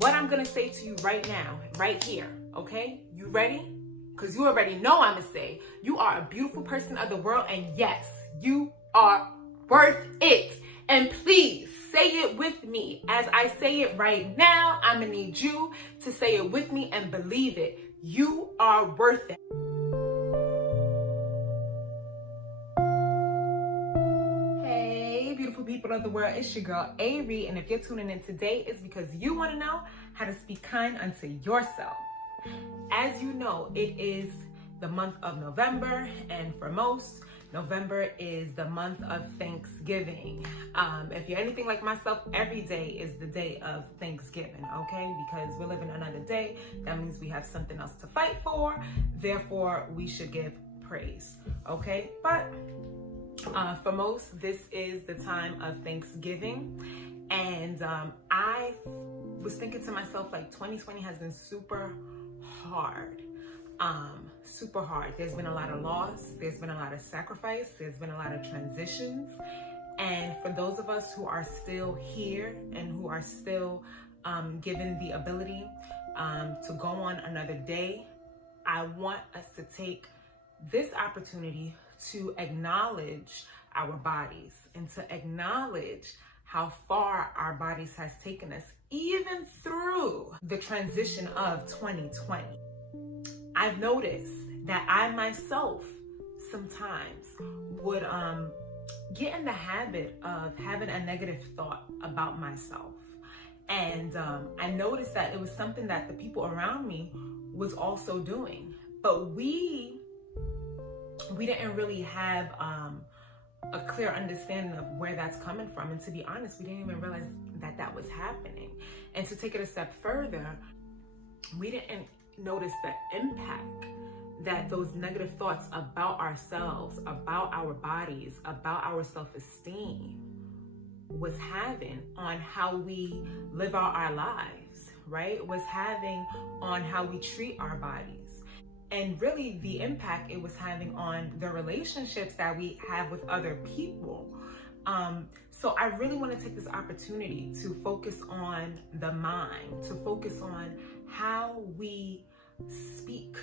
what I'm gonna say to you right now, right here, okay? You ready? Because you already know I'm gonna say, you are a beautiful person of the world, and yes, you are worth it. And please say it with me. As I say it right now, I'm gonna need you to say it with me and believe it. You are worth it. Hey, beautiful people of the world, it's your girl Avery, and if you're tuning in today, it's because you want to know how to speak kind unto yourself. As you know, it is the month of November, and for most, November is the month of Thanksgiving. If you're anything like myself, every day is the day of Thanksgiving, okay? Because we're living another day. That means we have something else to fight for. Therefore, we should give praise, okay? But for most, this is the time of Thanksgiving. And I was thinking to myself, like, 2020 has been super hard. Super hard. There's been a lot of loss. There's been a lot of sacrifice. There's been a lot of transitions. And for those of us who are still here and who are still given the ability to go on another day, I want us to take this opportunity to acknowledge our bodies and to acknowledge how far our bodies has taken us, even through the transition of 2020. I've noticed that I myself sometimes would get in the habit of having a negative thought about myself. And I noticed that it was something that the people around me was also doing. But we didn't really have a clear understanding of where that's coming from. And to be honest, we didn't even realize that that was happening. And to take it a step further, we didn't notice the impact that those negative thoughts about ourselves, about our bodies, about our self-esteem was having on how we live out our lives, right? Was having on how we treat our bodies. And really the impact it was having on the relationships that we have with other people. So I really want to take this opportunity to focus on the mind, to focus on how we speak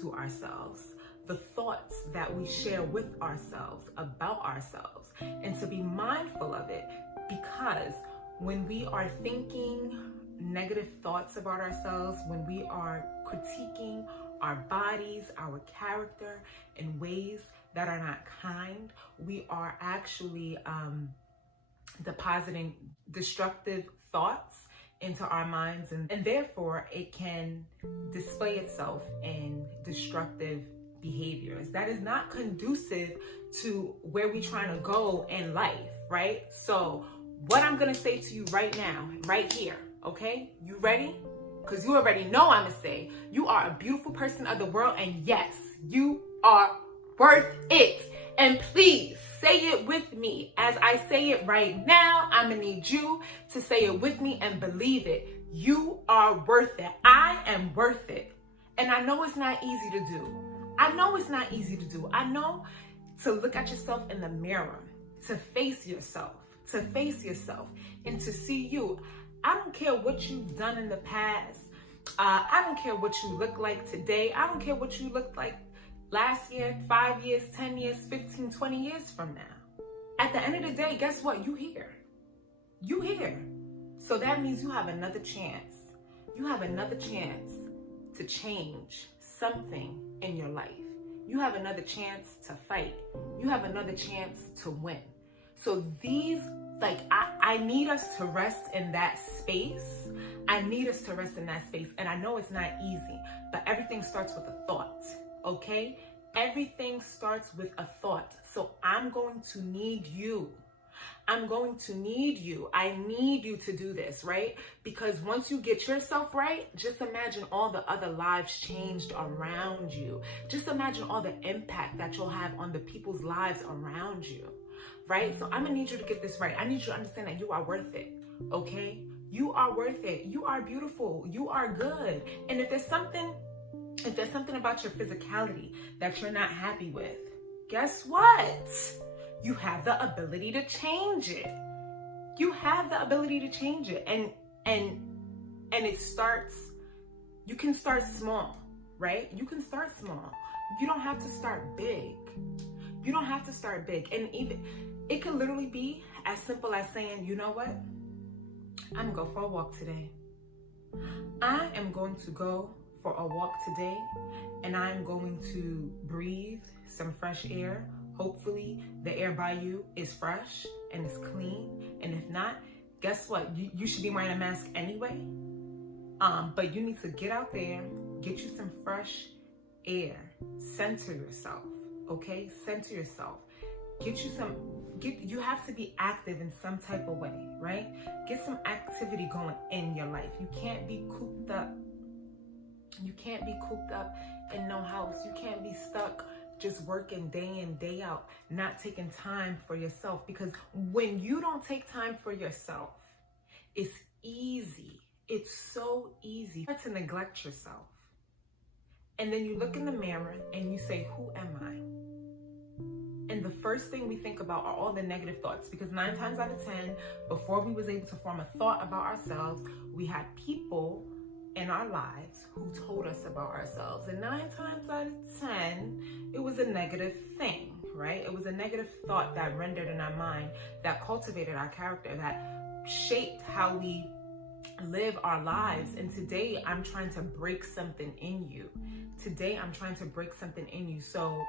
to ourselves, the thoughts that we share with ourselves about ourselves, and to be mindful of it, because when we are thinking negative thoughts about ourselves, when we are critiquing our bodies, our character in ways that are not kind, we are actually depositing destructive thoughts into our minds, and therefore it can display itself in destructive behaviors. That is not conducive to where we're trying to go in life, right? So what I'm gonna say to you right now, right here, okay? You ready? Because you already know I'm gonna say, you are a beautiful person of the world, and yes, you are worth it. And please say it with me. As I say it right now, I'm gonna need you to say it with me and believe it. You are worth it. I am worth it. And I know it's not easy to do. I know it's not easy to do. I know to look at yourself in the mirror, to face yourself, and to see you. I don't care what you've done in the past. I don't care what you look like today. I don't care what you looked like last year, 5 years, 10 years, 15, 20 years from now. At the end of the day, guess what? You here. You here. So that means you have another chance. You have another chance to change something in your life. You have another chance to fight. You have another chance to win. So these, I need us to rest in that space. I need us to rest in that space. And I know it's not easy, but everything starts with a thought. Okay? Everything starts with a thought. So I'm going to need you. I'm going to need you. I need you to do this, right? Because once you get yourself right, just imagine all the other lives changed around you. Just imagine all the impact that you'll have on the people's lives around you, right? So I'm gonna need you to get this right. I need you to understand that you are worth it, okay? You are worth it. You are beautiful. You are good. And if there's something about your physicality that you're not happy with, guess what? You have the ability to change it. You have the ability to change it. And And you can start small, right? You can start small. You don't have to start big. You don't have to start big. And even it can literally be as simple as saying, you know what? I'm gonna go for a walk today. I am going to go for a walk today, and I'm going to breathe some fresh air. Hopefully the air by you is fresh and it's clean. And if not, guess what? You should be wearing a mask anyway. But you need to get out there, get you some fresh air. Center yourself, okay? Center yourself. You have to be active in some type of way, right? Get some activity going in your life. You can't be cooped up. You can't be cooped up in no house. You can't be stuck just working day in, day out, not taking time for yourself. Because when you don't take time for yourself, it's easy. It's so easy to neglect yourself. And then you look in the mirror and you say, who am I? And the first thing we think about are all the negative thoughts, because 9 times out of 10, before we was able to form a thought about ourselves, we had people in our lives who told us about ourselves. And 9 times out of 10, it was a negative thing, right? It was a negative thought that rendered in our mind, that cultivated our character, that shaped how we live our lives. And today I'm trying to break something in you. Today I'm trying to break something in you. So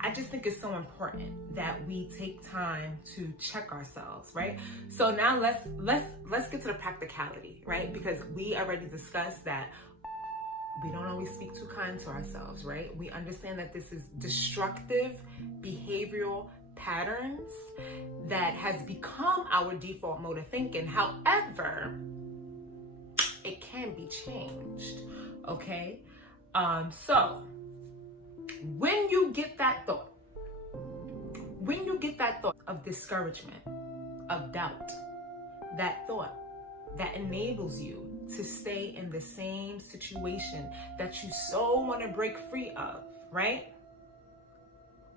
I just think it's so important that we take time to check ourselves, right? So now let's get to the practicality, right? Because we already discussed that we don't always speak too kind to ourselves, right? We understand that this is destructive behavioral patterns that has become our default mode of thinking. However, it can be changed, okay? So when you get that thought of discouragement, of doubt, that thought that enables you to stay in the same situation that you so want to break free of, right?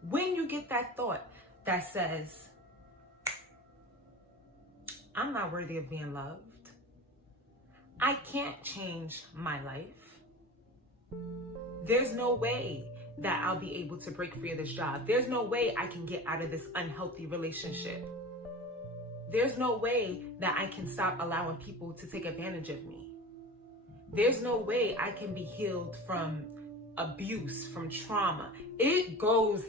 When you get that thought that says, I'm not worthy of being loved, I can't change my life, there's no way that I'll be able to break free of this job, there's no way I can get out of this unhealthy relationship, there's no way that I can stop allowing people to take advantage of me, there's no way I can be healed from abuse, from trauma. It goes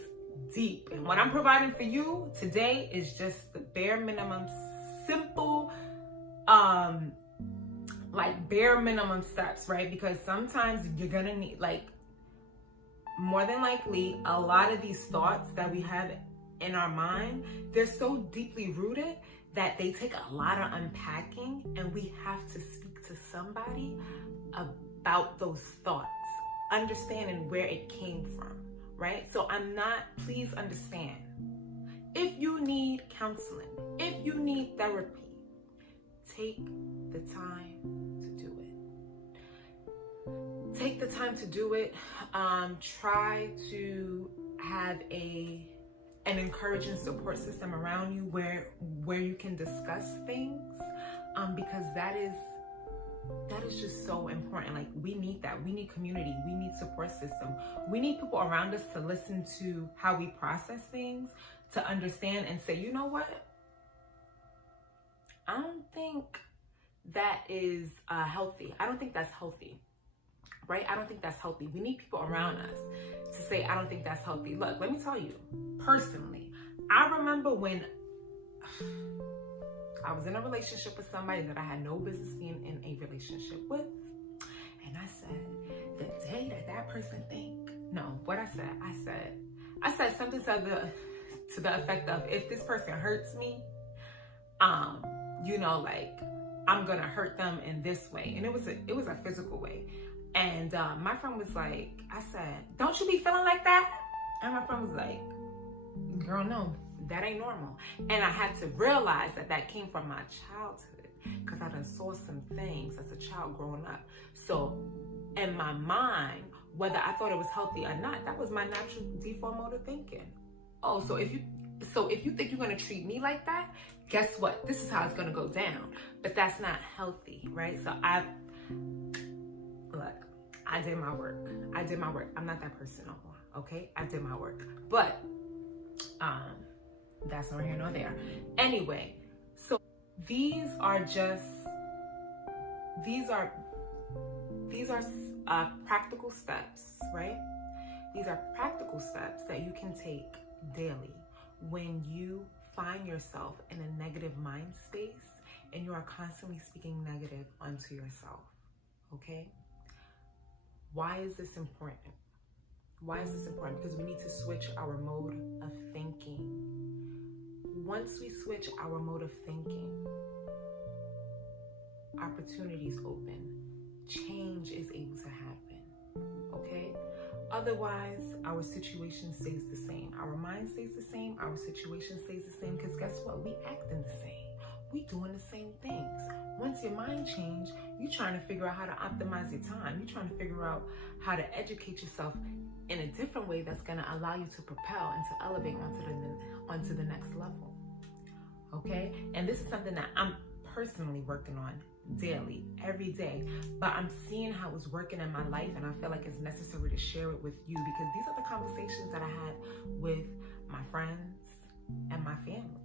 deep. And what I'm providing for you today is just the bare minimum, simple, like bare minimum steps, right? Because sometimes you're gonna need, like, more than likely, a lot of these thoughts that we have in our mind, they're so deeply rooted that they take a lot of unpacking, and we have to speak to somebody about those thoughts, understanding where it came from, right? So please understand, if you need counseling, if you need therapy, take the time to do it. Take the time to do it. Try to have an encouraging support system around you where you can discuss things, because that is just so important. Like, we need that. We need community. We need support system. We need people around us to listen to how we process things, to understand and say, you know what? I don't think that is healthy. I don't think that's healthy, right? I don't think that's healthy. We need people around us to say, I don't think that's healthy. Look, let me tell you, personally, I remember when I was in a relationship with somebody that I had no business being in a relationship with. And I said, the day that person I said something to the effect of, if this person hurts me, like, I'm gonna hurt them in this way. And it was a physical way. And my friend was like, I said, don't you be feeling like that? And my friend was like, girl, no, that ain't normal. And I had to realize that came from my childhood, because I done saw some things as a child growing up. So in my mind, whether I thought it was healthy or not, that was my natural default mode of thinking. Oh, so if So if you think you're going to treat me like that, guess what? This is how it's going to go down. But that's not healthy, right? So I did my work. I'm not that person no more, okay? I did my work. But that's nor here nor there. Anyway, so these are practical steps, right? These are practical steps that you can take daily when you find yourself in a negative mind space and you are constantly speaking negative onto yourself, okay? Why is this important? Why is this important? Because we need to switch our mode of thinking. Once we switch our mode of thinking, opportunities open. Change is able to happen, okay? Otherwise, our situation stays the same. Our mind stays the same. Our situation stays the same. Because guess what? We acting the same. We doing the same things. Once your mind change, you're trying to figure out how to optimize your time. You're trying to figure out how to educate yourself in a different way that's going to allow you to propel and to elevate onto the next level. Okay? And this is something that I'm personally working on daily, every day, but I'm seeing how it's working in my life, and I feel like it's necessary to share it with you because these are the conversations that I had with my friends and my family.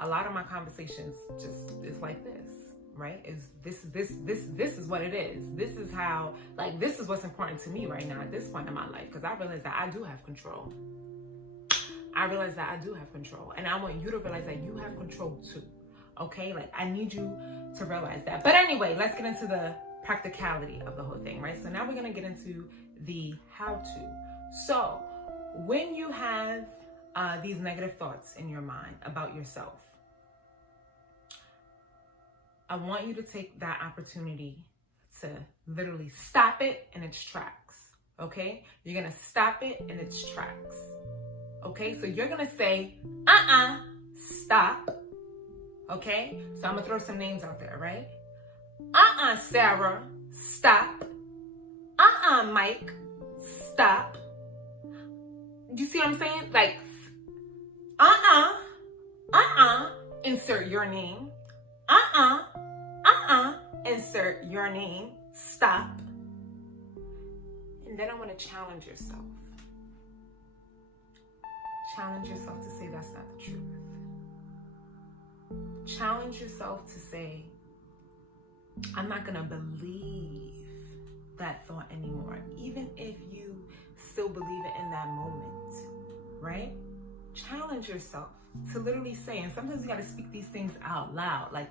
A lot of my conversations just is like this, right? This is what it is. This is how, like, this is what's important to me right now at this point in my life, because I realize that I do have control. And I want you to realize that you have control too. Okay, like I need you to realize that. But anyway, let's get into the practicality of the whole thing, right? So now we're gonna get into the how to. So when you have these negative thoughts in your mind about yourself, I want you to take that opportunity to literally stop it in its tracks. Okay, you're gonna stop it in its tracks. Okay, so you're gonna say, stop. Okay, so I'm gonna throw some names out there, right? Sarah, stop. Mike, stop. You see what I'm saying? Like, insert your name. Insert your name. Stop. And then I want to challenge yourself. Challenge yourself to say that's not the truth. Challenge yourself to say, I'm not going to believe that thought anymore, even if you still believe it in that moment, right? Challenge yourself to literally say, and sometimes you got to speak these things out loud, like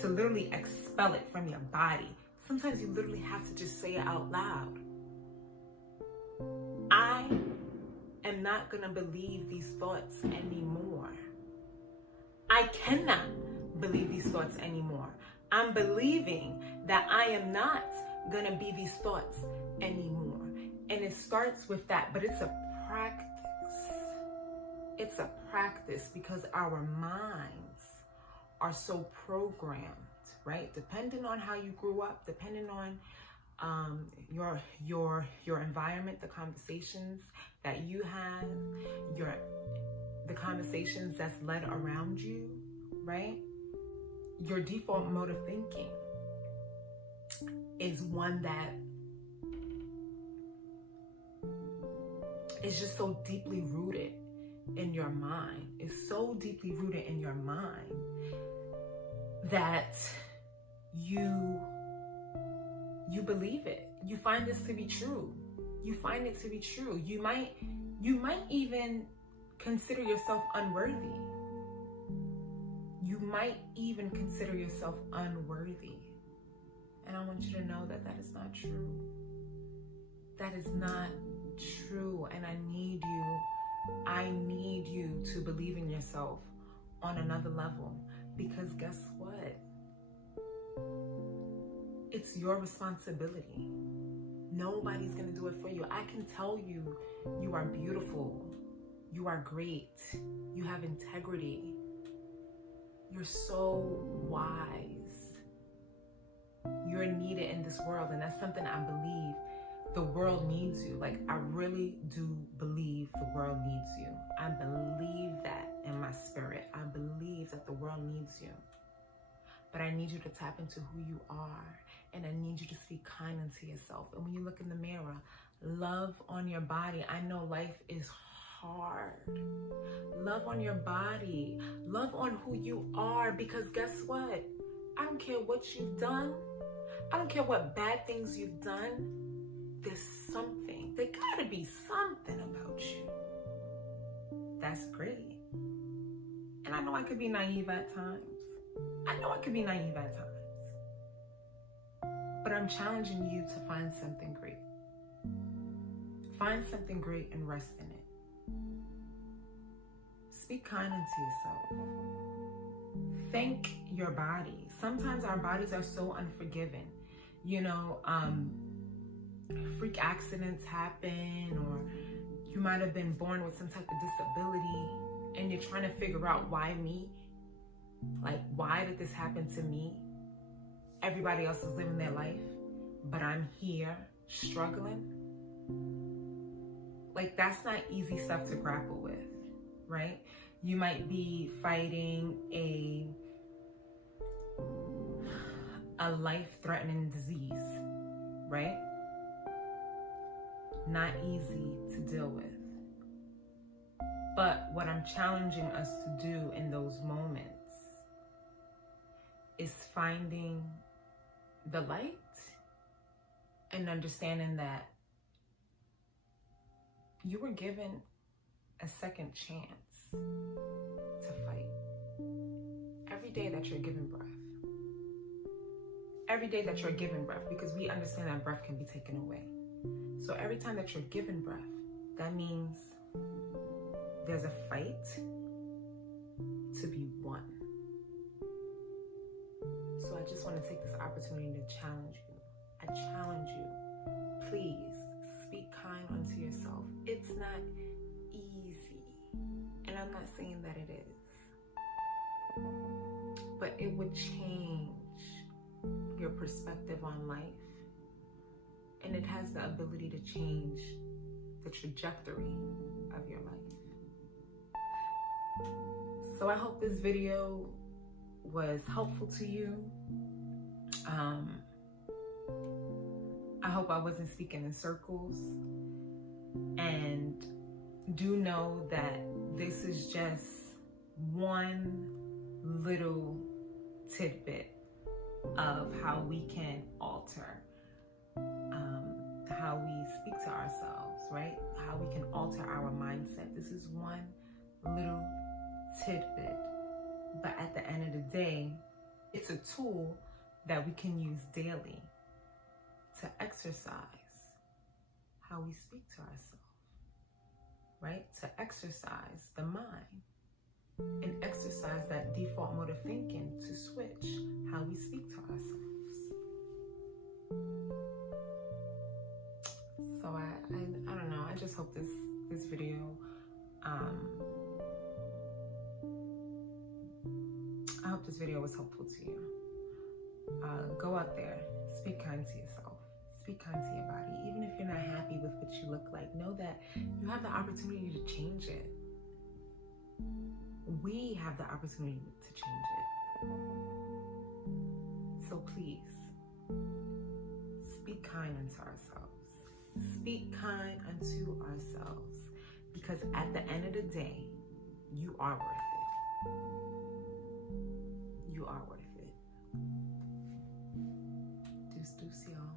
to literally expel it from your body. Sometimes you literally have to just say it out loud. I am not going to believe these thoughts anymore. I cannot believe these thoughts anymore. I'm believing that I am not going to be these thoughts anymore. And it starts with that, but it's a practice. It's a practice because our minds are so programmed, right? Depending on how you grew up, depending on your environment, the conversations that you have, the conversations that's led around you, right? Your default mode of thinking is one that is just so deeply rooted in your mind. It's so deeply rooted in your mind that you believe it. You find this to be true. You find it to be true. You might even consider yourself unworthy. You might even consider yourself unworthy. And I want you to know that that is not true. That is not true. And I need you to believe in yourself on another level. Because guess what? It's your responsibility. Nobody's going to do it for you. I can tell you, you are beautiful. You are great. You have integrity. You're so wise. You're needed in this world. And that's something I believe the world needs you. Like, I really do believe the world needs you. I believe that in my spirit. I believe that the world needs you. But I need you to tap into who you are. And I need you to speak kind unto yourself. And when you look in the mirror, love on your body. I know life is hard. Love on your body. Love on who you are. Because guess what? I don't care what you've done. I don't care what bad things you've done. There's something. There gotta be something about you that's pretty. And I know I could be naive at times. But I'm challenging you to find something great. Find something great and rest in it. Speak kind unto yourself. Thank your body. Sometimes our bodies are so unforgiving. You know, freak accidents happen, or you might have been born with some type of disability and you're trying to figure out why me? Like, why did this happen to me? Everybody else is living their life, but I'm here struggling. Like, that's not easy stuff to grapple with, right? You might be fighting a life-threatening disease, right? Not easy to deal with. But what I'm challenging us to do in those moments is finding the light and understanding that you were given a second chance to fight. Every day that you're given breath. Every day that you're given breath, because we understand that breath can be taken away. So every time that you're given breath, that means there's a fight to be won. So I just want to take this opportunity to challenge you. I challenge you, please speak kind unto yourself. It's not easy, and I'm not saying that it is, but it would change your perspective on life, and it has the ability to change the trajectory of your life. So I hope this video was helpful to you. I hope I wasn't speaking in circles, and do know that this is just one little tidbit of how we can alter how we speak to ourselves, right? How we can alter our mindset. This is one little tidbit, but at the end of the day, it's a tool that we can use daily to exercise how we speak to ourselves, right? To exercise the mind and exercise that default mode of thinking to switch how we speak to ourselves. So I don't know, I just hope this video I hope this video was helpful to you. Go out there, speak kind to yourself, speak kind to your body. Even if you're not happy with what you look like, know that you have the opportunity to change it. We have the opportunity to change it. So please, speak kind unto ourselves. Speak kind unto ourselves, because at the end of the day, you are worth it. You are worth it. Deuce, y'all.